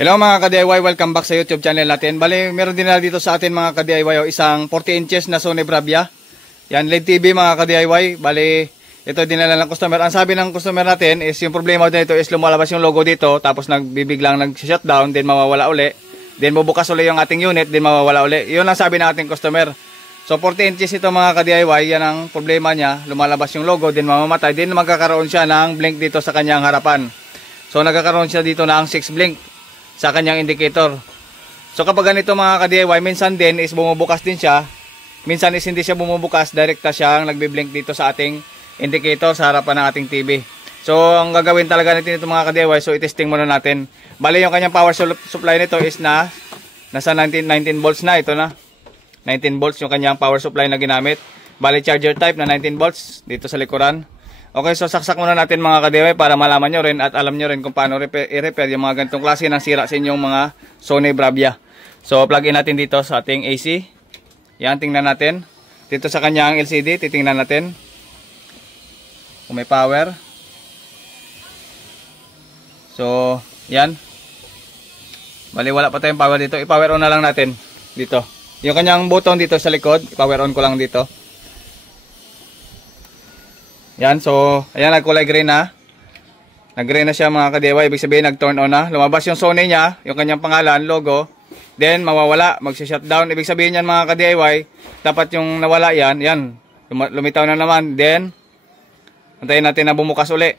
Hello mga ka-DIY, welcome back sa YouTube channel natin. Bali, meron din na dito sa atin mga ka-DIY isang 40 inches na Sony Bravia. Yan, LED TV mga ka-DIY. Bali, ito dinala ng customer. Ang sabi ng customer natin is yung problema dito is lumalabas yung logo dito, tapos nagbibiglang nag-shutdown, then mawawala uli. Then bubukas uli yung ating unit, then mawawala uli. Yun ang sabi ng ating customer. So 40 inches ito mga ka-DIY, yan ang problema niya. Lumalabas yung logo, then mamamatay. Then magkakaroon siya ng blink dito sa kanyang harapan. So nagkakaroon siya dito ng 6 blink sa kanyang indicator. So kapag ganito mga ka-DIY, minsan din is bumubukas din siya. Minsan is hindi siya bumubukas, direkta siyang nagbi-blink dito sa ating indicator sa harapan ng ating TV. So ang gagawin talaga natin ito mga ka-DIY, so itesting muna natin. Bali yung kanyang power supply nito is nasa 19 volts na, ito na. 19 volts yung kanyang power supply na ginamit. Bali charger type na 19 volts dito sa likuran. Okay, so saksak muna natin mga ka-DIY para malaman nyo rin at alam nyo rin kung paano i-repair yung mga ganitong klase ng sira sa inyong mga Sony Bravia. So plug in natin dito sa ating AC. Yan, tingnan natin. Dito sa kanyang LCD, titingnan natin kung may power. So, yan. Bali wala pa tayong power dito. I-power on na lang natin dito. Yung kanyang button dito sa likod, i-power on ko lang dito. Yan, so, ayan, nagkulay green na. Nag-green na siya mga ka-DIY. Ibig sabihin, nag-turn on na. Lumabas yung Sony niya, yung kanyang pangalan, logo. Then, mawawala, mag-shutdown. Ibig sabihin yan mga ka-DIY, dapat yung nawala yan, yan, lumitaw na naman. Then, antayin natin na bumukas uli.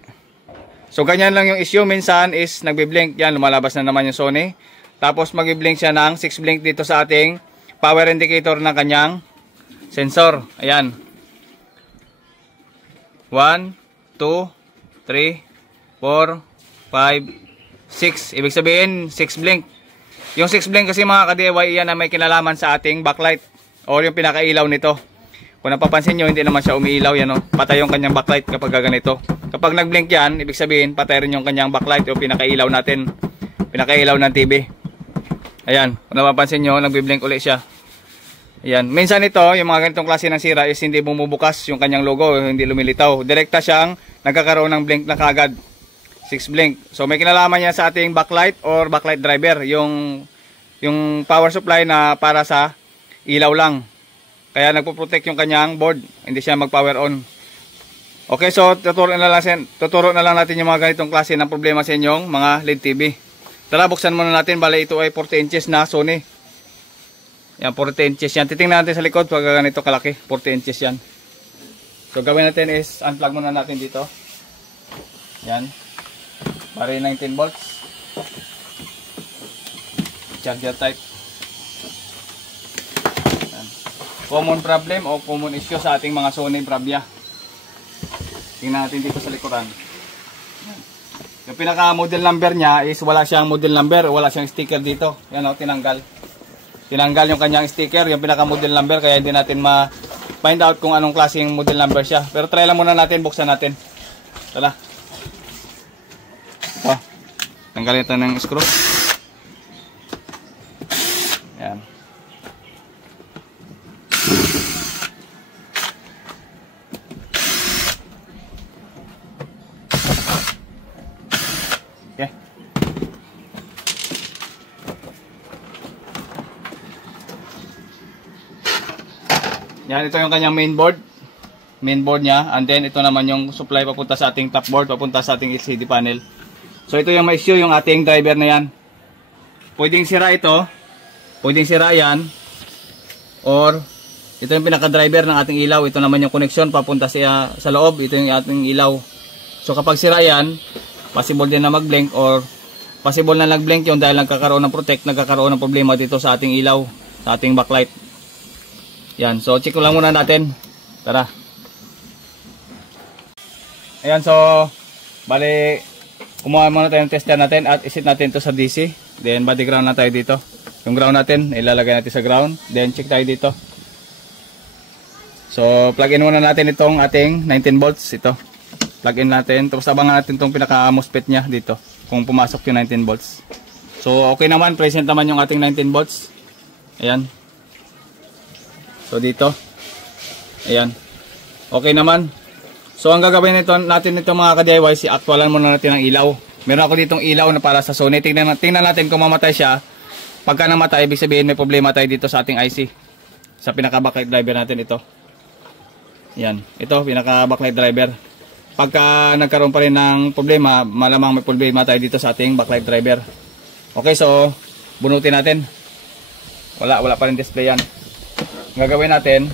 So, ganyan lang yung issue. Minsan is nagbi-blink. Yan, lumalabas na naman yung Sony. Tapos, mag-blink siya ng 6 blink dito sa ating power indicator ng kanyang sensor. Ayan. 1, 2, 3, 4, 5, 6. Ibig sabihin, 6 blink. Yung 6 blink kasi mga ka-DIY, yan na may kinalaman sa ating backlight o yung pinakailaw nito. Kung napapansin nyo, hindi naman siya umiilaw. Yan, patay yung kanyang backlight kapag ganito. Kapag nag-blink yan, ibig sabihin, patay rin yung kanyang backlight o pinakailaw natin. Pinakailaw ng TV. Ayan, kung napapansin nyo, nag-blink ulit siya. Ayan. Minsan ito, yung mga ganitong klase ng sira is hindi bumubukas yung kanyang logo, hindi lumilitaw. Direkta siyang nagkakaroon ng blink na kagad. 6 blink. So may kinalaman niya sa ating backlight or backlight driver. Yung power supply na para sa ilaw lang. Kaya nagpo-protect yung kanyang board. Hindi siya mag-power on. Okay, so tuturo na lang natin yung mga ganitong klase ng problema sa inyong mga LED TV. Tara, buksan muna natin. Bale, ito ay 40 inches na Sony. Yan, 40 inches yan. Titingnan natin sa likod pag ganito kalaki. 40 inches yan. So, gawin natin is unplug muna natin dito. Yan. Bari 19 volts. Charger type. Yan. Common problem o common issue sa ating mga Sony Bravia. Tingnan natin dito sa likuran. Yan. Yung pinaka model number niya is wala siyang model number. Wala siyang sticker dito. Yan o, tinanggal. Tinanggal yung kanyang sticker, yung pinaka model number, kaya hindi natin ma-find out kung anong klaseng model number siya. Pero try lang muna natin, buksan natin. Tara. Ito. Tanggalin ito ng screw. Yan. Okay. Yan, ito yung kanyang mainboard. Mainboard niya. And then, ito naman yung supply papunta sa ating top board, papunta sa ating LCD panel. So, ito yung ma-issue, yung ating driver na yan. Pwedeng sira ito. Pwedeng sira yan. Or, ito yung pinaka-driver ng ating ilaw. Ito naman yung connection papunta sa loob. Ito yung ating ilaw. So, kapag sira yan, possible din na mag-blink or possible na nag-blink yung dahil nagkakaroon ng protect, nagkakaroon ng problema dito sa ating ilaw, sa ating backlight. Yan, so check lang muna natin. Tara. Ayan, so bali kumuha muna tayo ng tester natin at isit natin ito sa DC. Then body ground na tayo dito. Yung ground natin, ilalagay natin sa ground. Then check tayo dito. So plug in muna natin itong ating 19 volts. Ito. Plug in natin. Tapos abangan natin itong pinaka MOSFET nya dito. Kung pumasok yung 19 volts. So okay naman, present naman yung ating 19 volts. Ayan. So dito. Ayan. Okay naman. So ang gagawin natin mga ka-DIY, actualan muna natin ang ilaw. Meron ako ditong ilaw na para sa Sony. Tingnan natin kung mamatay siya. Pagka namatay, ibig sabihin may problema tayo dito sa ating IC. Sa pinaka-backlight driver natin ito. Yan. Ito, pinaka-backlight driver. Pagka nagkaroon pa rin ng problema, malamang may problema tayo dito sa ating backlight driver. Okay, so bunutin natin. Wala pa rin display yan. Ang gagawin natin,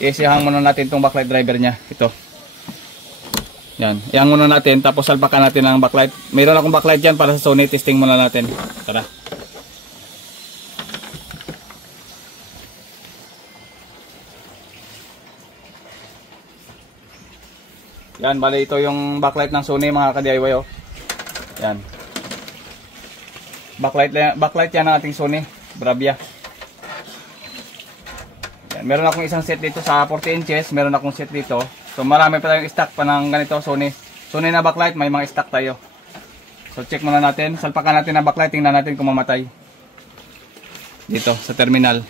isihang muna natin itong backlight driver nya. Ito. Yan. Ihang muna natin, tapos salpakan natin ang backlight. Mayroon akong backlight yan para sa Sony. Testing muna natin. Tara. Yan, bali ito yung backlight ng Sony mga ka-DIY oh. Yan. Backlight yan ng ating Sony Bravia. Yan, meron akong isang set dito sa 40 inches, meron akong set dito. So marami pa tayong stock pa ng ganito Sony na backlight, may mga stock tayo. So check muna natin, salpakan natin ang backlight, tingnan natin kung mamatay. Dito sa terminal.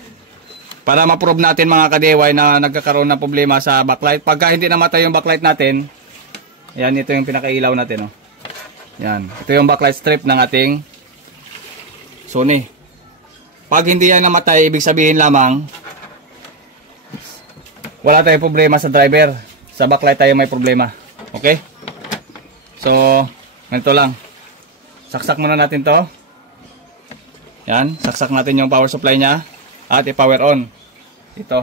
Para ma-prove natin mga ka-DIY na nagkakaroon ng problema sa backlight. Pagka hindi namatay yung backlight natin, yan, ito yung pinakailaw natin. Oh. Yan, ito yung backlight strip ng ating Sony. Pag hindi yan namatay, ibig sabihin lamang, wala tayong problema sa driver. Sa backlight tayo may problema. Okay? So, ganito lang. Saksak muna natin to. Yan, saksak natin yung power supply nya. At i-power on. Ito.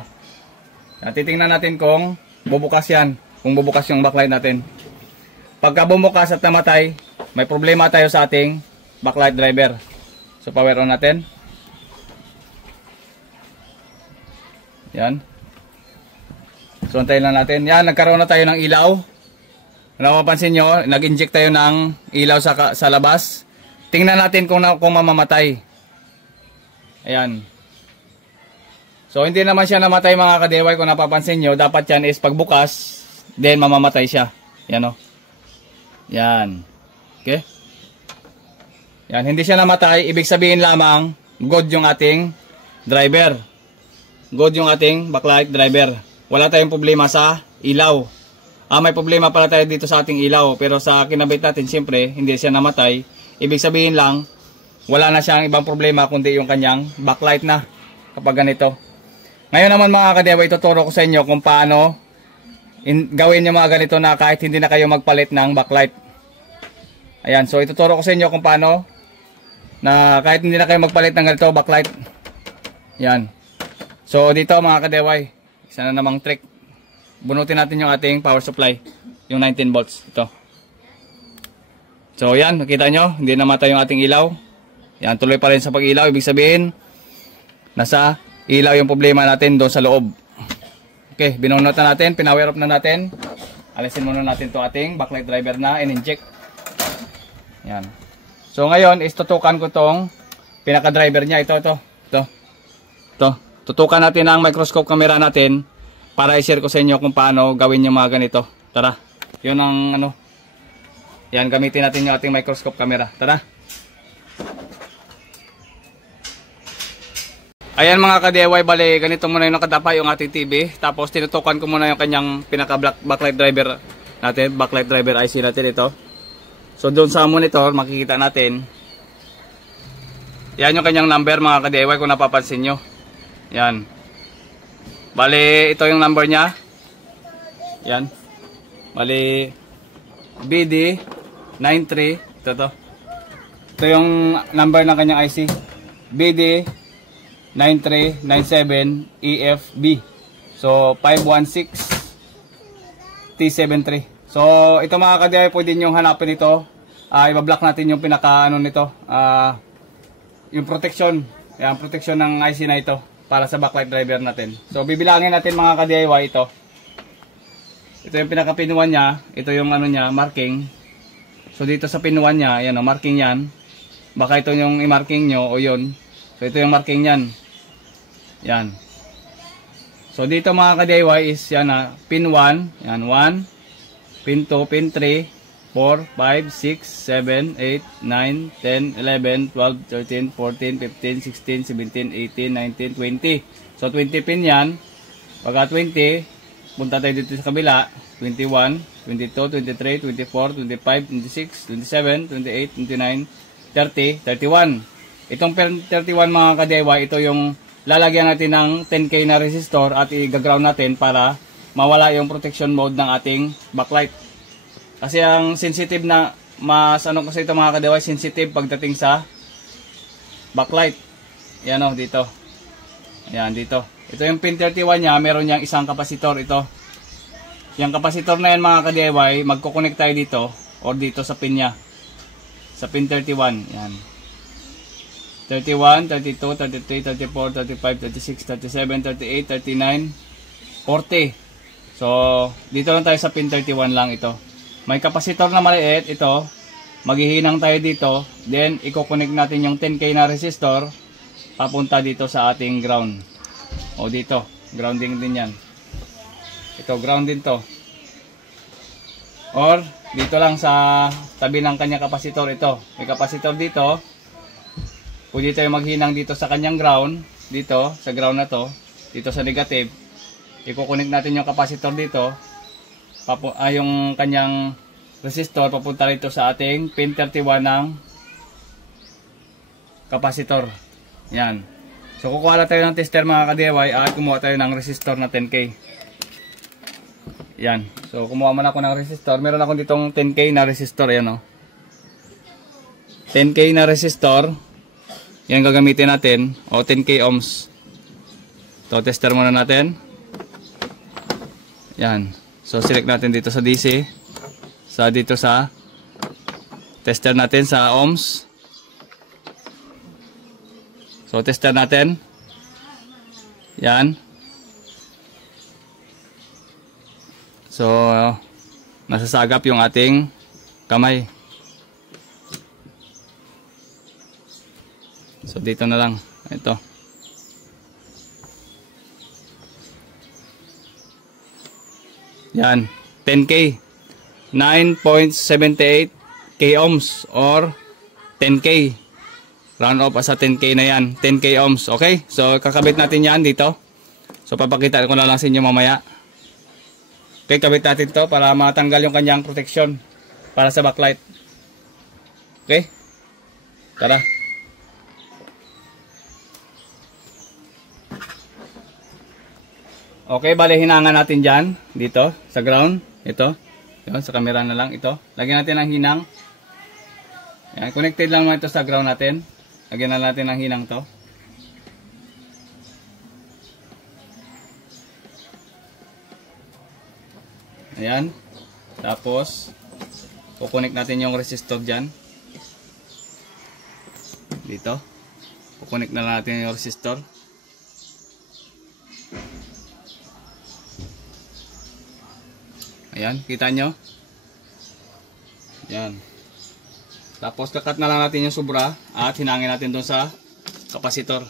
Titingnan natin kung bubukas yan. Kung bubukas yung backlight natin. Pagka bumukas at namatay, may problema tayo sa ating backlight driver. So power on natin. Yan. So antayin lang natin. Yan, nagkaroon na tayo ng ilaw. Napapansin nyo, nag-inject tayo ng ilaw sa labas. Tingnan natin kung mamamatay. Ayan. So hindi naman siya namatay mga ka-DIY kung napapansin nyo. Dapat yan is pagbukas, then mamamatay siya. Yan o. Yan. Okay. Yan, hindi siya namatay. Ibig sabihin lamang, good yung ating driver. Good yung ating backlight driver. Wala tayong problema sa ilaw. May problema pala tayo dito sa ating ilaw. Pero sa kinabit natin, siyempre, hindi siya namatay. Ibig sabihin lang, wala na siyang ibang problema kundi yung kanyang backlight na kapag ganito. Ngayon naman mga ka-DIY, ituturo ko sa inyo kung paano gawin yung mga ganito na kahit hindi na kayo magpalit ng backlight. Ayan, so ituturo ko sa inyo kung paano na kahit hindi na kayo magpalit ng ganito backlight. Ayan. So dito mga ka-DIY, isa na namang trick. Bunutin natin yung ating power supply, yung 19 volts. Ito. So yan, nakita nyo, hindi namatay yung ating ilaw. Yan, tuloy pa rin sa pag-ilaw. Ibig sabihin, nasa ilaw yung problema natin doon sa loob. Okay, binunot na natin, pinower up na natin. Alisin muna natin to ating backlight driver na in-inject. Yan. So ngayon, is tutukan ko tong pinaka-driver niya. Ito. Tutukan natin ang microscope camera natin para i-share ko sa inyo kung paano gawin yung mga ganito. Tara, yun ang ano. Yan, gamitin natin yung ating microscope camera. Tara. Ayan mga ka-DIY, bali ganito muna yung nakadapa yung ating TV. Tapos tinutukan ko muna yung kanyang pinaka-backlight driver natin, backlight driver IC natin ito. So doon sa monitor makikita natin. Yan yung kanyang number mga ka-DIY kung napapansin nyo. Yan. Bali ito yung number niya. Yan. Bali BD93. Ito. Ito yung number ng kanyang IC. BD 9397 EFB. So 516 T73. So ito mga ka-DIY, pwede nyo hanapin ito. Iba-block natin yung pinaka ano nito, yung protection. Yan, protection ng IC na ito para sa backlight driver natin. So bibilangin natin mga ka-DIY ito. Ito yung pinaka pin 1 nya, ito yung ano nya, marking. So dito sa pin 1 nya, ayan o, marking yan. Baka ito yung i-marking nyo o yun. So ito yung marking yan. Yan. So dito mga ka-DIY is yan na, pin 1, yan 1, pin 2, pin 3, 4, 5, 6, 7, 8, 9, 10, 11, 12, 13, 14, 15, 16, 17, 18, 19, 20. So 20 pin yan. Pagka 20, punta tayo dito sa kabila, 21, 22, 23, 24, 25, 26, 27, 28, 29, 30, 31. Itong 31 mga ka-DIY, ito yung lalagyan natin ng 10K na resistor at i-ground natin para mawala yung protection mode ng ating backlight. Kasi ang sensitive na, mas ano kasi ito mga ka-DIY, sensitive pagdating sa backlight. Yan o, dito. Yan, dito. Ito yung pin 31 niya, meron niyang isang kapasitor ito. Yung kapasitor na yan mga ka-DIY, magkoconnect tayo dito or dito sa pin niya. Sa pin 31, yan. 31, 32, 33, 34, 35, 36, 37, 38, 39, 40. So, dito lang tayo sa pin 31 lang ito. May kapasitor na maliit, ito. Maghihinang tayo dito. Then, i-connect natin yung 10K na resistor papunta dito sa ating ground. O dito, grounding din yan. Ito, ground din to. Or, dito lang sa tabi ng kanyang kapasitor ito. May kapasitor dito. Pwede tayo maghinang dito sa kanyang ground. Dito, sa ground na to. Dito sa negative. I-connect natin yung kapasitor dito. Yung kanyang resistor papunta rito sa ating pin 31 ng kapasitor. Yan. So, kukuha lang tayo ng tester mga ka-DIY at kumuha tayo ng resistor na 10K. Yan. So, kumuha man ako ng resistor. Meron ako ditong 10K na resistor. Yan o. 10K na resistor. Yan gagamitin natin. O, 10K ohms. So, tester muna natin. Yan. So, select natin dito sa DC. Dito sa tester natin sa ohms. So, tester natin. Yan. So, nasasagap yung ating kamay. So, dito na lang. Ito. Yan. 10K. 9.78 K ohms or 10K. Round off sa 10K na yan. 10K ohms. Okay? So, kakabit natin yan dito. So, papakita ko na lang sa inyo mamaya. Okay, kabit natin to para matanggal yung kanyang protection para sa backlight. Okay? Tara. Okay, bali hinangan natin dyan. Dito, sa ground. Ito. Yun, sa camera na lang. Ito. Lagyan natin ng hinang. Yan, connected lang naman ito sa ground natin. Lagyan na natin ng hinang to. Ayan. Tapos, kukunik natin yung resistor dyan. Dito. Kukunik na natin yung resistor. Ayan. Kita nyo? Ayan. Tapos, kakat na lang natin yung sobra at hinangin natin doon sa kapasitor.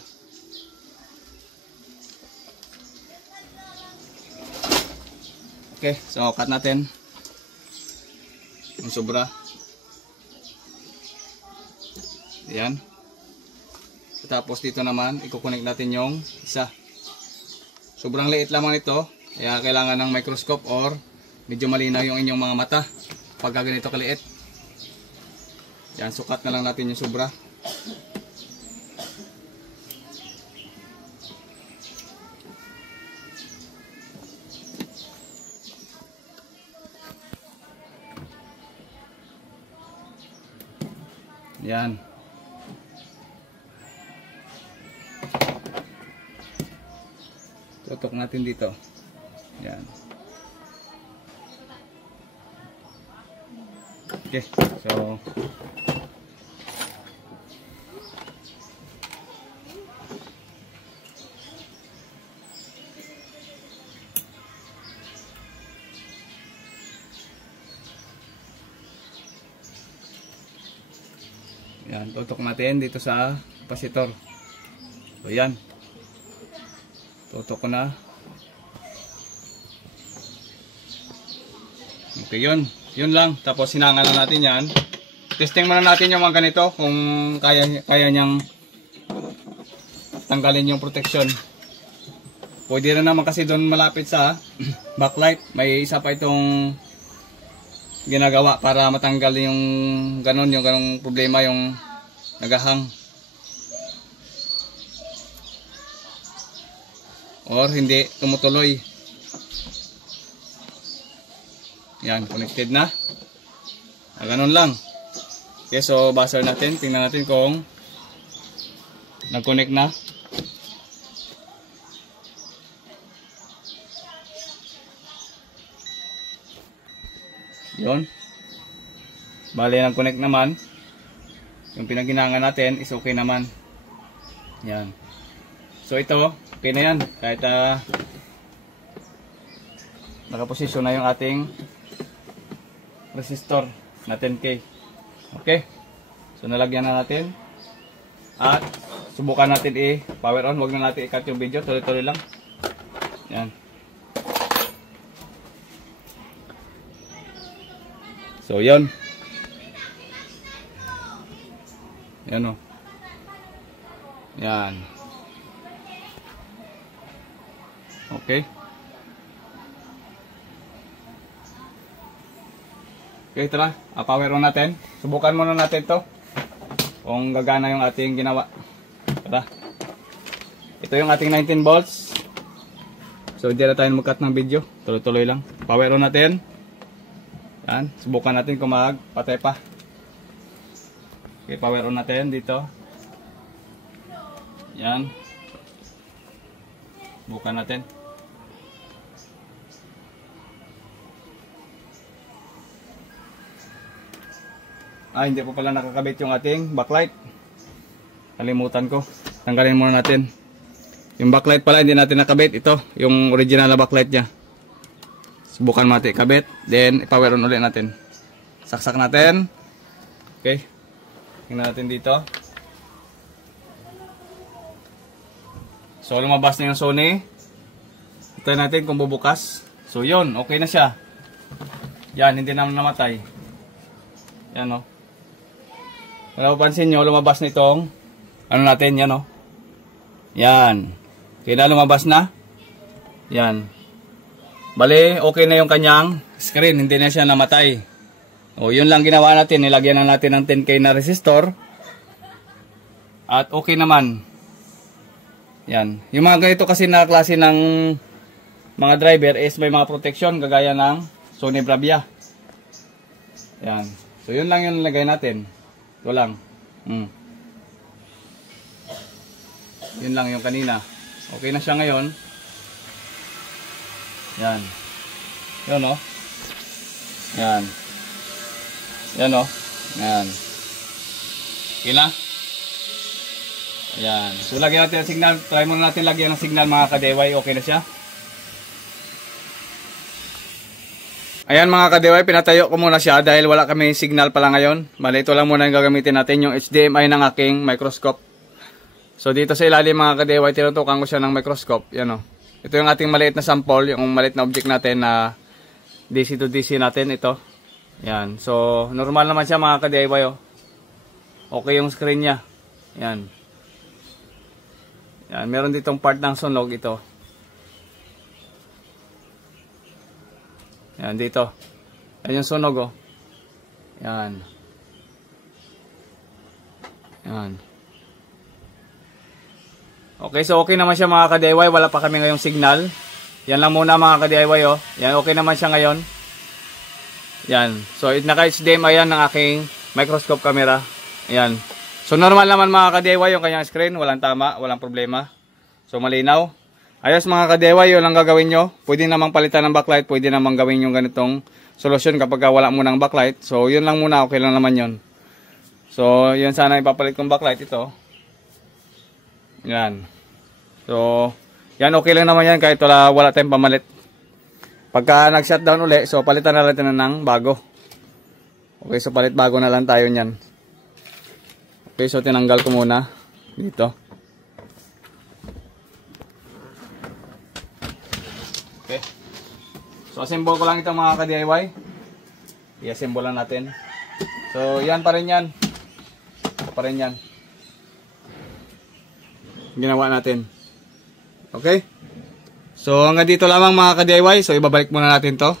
Okay, so cut natin yung sobra. Ayan. Tapos dito naman, i-connect natin yung isa. Sobrang liit lamang ito. Kaya kailangan ng microscope or medyo malinaw yung inyong mga mata pag ganito kaliit. Ayan, so cut na lang natin yung sobra. Yan. Tutok natin dito. Yan. Okay. So, yan, tutok natin dito sa kapasitor. So, yan. Tutok ko na. Okay, yun. Yun lang. Tapos, hinangan na natin yan. Testing muna natin yung mga ganito kung kaya niyang tanggalin yung protection. Pwede na naman kasi doon malapit sa backlight. May isa pa itong ginagawa para matanggal yung ganong problema, yung nagahang or hindi tumutuloy. Yan, connected na. Ganun lang. Okay, so buzzer natin, tingnan natin kung nag-connect na. Yun. Bale, nag-connect naman. Yung pinaginangan natin is okay naman. Yan. So ito, okay na yan. Kahit nakaposisyon na yung ating resistor na 10K. Okay. So nalagyan na natin. At subukan natin i-power on. Huwag na natin i-cut yung video. Tuloy-tuloy lang. Yan. So yun. Yan o. Yan. Okay. Okay, tara. Power on natin. Subukan muna natin to. Kung gagana yung ating ginawa. Tara. Ito yung ating 19 volts. So hindi na tayo mag-cut ng video. Tuloy-tuloy lang. Power on natin. Yan. Subukan natin kung magpatay pa. Okay, power on natin dito. Yan. Subukan natin. Hindi po pala nakakabit yung ating backlight. Kalimutan ko. Tanggalin muna natin. Yung backlight pala hindi natin nakabit. Ito, yung original na backlight niya. Subukan natin ikabit. Then, i-power on ulit natin. Saksak natin. Okay. Tingnan natin dito. So, lumabas na yung Sony. Ito natin kung bubukas. So, yun. Okay na siya. Yan, hindi naman namatay. Yan, o. Kung napapansin nyo, lumabas na itong ano natin, yan, o. Yan. Okay na, lumabas na. Yan. Bale, okay na yung kanyang screen. Hindi na siya namatay. O, yun lang ginawa natin. Nilagyan na natin ng 10K na resistor. At okay naman. Yan. Yung mga ganito kasi na klase ng mga driver is may mga protection. Gagaya ng Sony Bravia. Yan. So, yun lang yung nilagay natin. Ito lang. Yun lang yung kanina. Okay na siya ngayon. Yan. Yan o. Yan. Yan o. Yan. Okay na. Yan. So, lagyan natin ang signal. Try muna natin lagyan ng signal mga kadeway. Okay na siya. Ayan mga kadeway, pinatayo ko muna siya dahil wala kami signal pala ngayon. Bali, ito lang muna yung gagamitin natin, yung HDMI ng aking microscope. So, dito sa ilalim mga kadeway, tinutukan ko siya ng microscope. Yan o. Ito yung ating maliit na sample, yung maliit na object natin na DC to DC natin, ito. Yan. So, normal naman siya mga ka-DIY, oh. Okay yung screen niya. Yan. Yan. Meron ditong part ng sunog ito. Yan, dito. Yan yung sunog, oh. Yan. Yan. Okay, so okay naman siya mga ka-DIY. Wala pa kami ngayong signal. Yan lang muna mga ka-DIY, oh. Yan, okay naman siya ngayon. Yan. So, naka-HDMI yan ng aking microscope camera. Yan. So, normal naman mga ka-DIY yung kanyang screen. Walang tama, walang problema. So, malinaw. Ayos mga ka-DIY, yun lang gagawin nyo. Pwede namang palitan ng backlight. Pwede namang gawin yung ganitong solusyon kapag wala muna ng backlight. So, yun lang muna. Okay lang naman yun. So, yun sana ipapalit kong backlight ito. Yan. So, yan okay lang naman yan kahit wala tayong pamalit. Pagka nag-shutdown uli, so palitan na natin ng bago. Okay, so palit bago na lang tayo niyan. Okay, so tinanggal ko muna dito. Okay. So assemble ko lang ito mga ka-DIY. I-assemble lang natin. So yan pa rin yan. Pa rin yan. Ginawa natin. Okay? So hanggang dito lamang mga ka-DIY. So ibabalik muna natin to.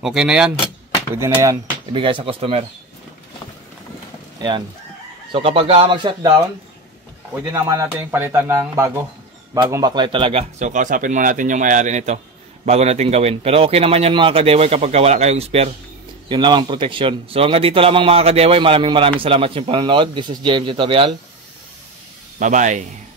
Okay na yan. pwede na yan ibigay sa customer. Ayan. So kapag mag-shutdown, pwede naman natin palitan ng bagong backlight talaga. So kausapin mo natin yung may-ari nito bago natin gawin. Pero okay naman yan mga ka-DIY kapag wala kayong spare. Yun lamang protection. So hanggang dito lamang mga ka-DIY. Maraming salamat sa panonood. This is JM Tutorial. Bye bye.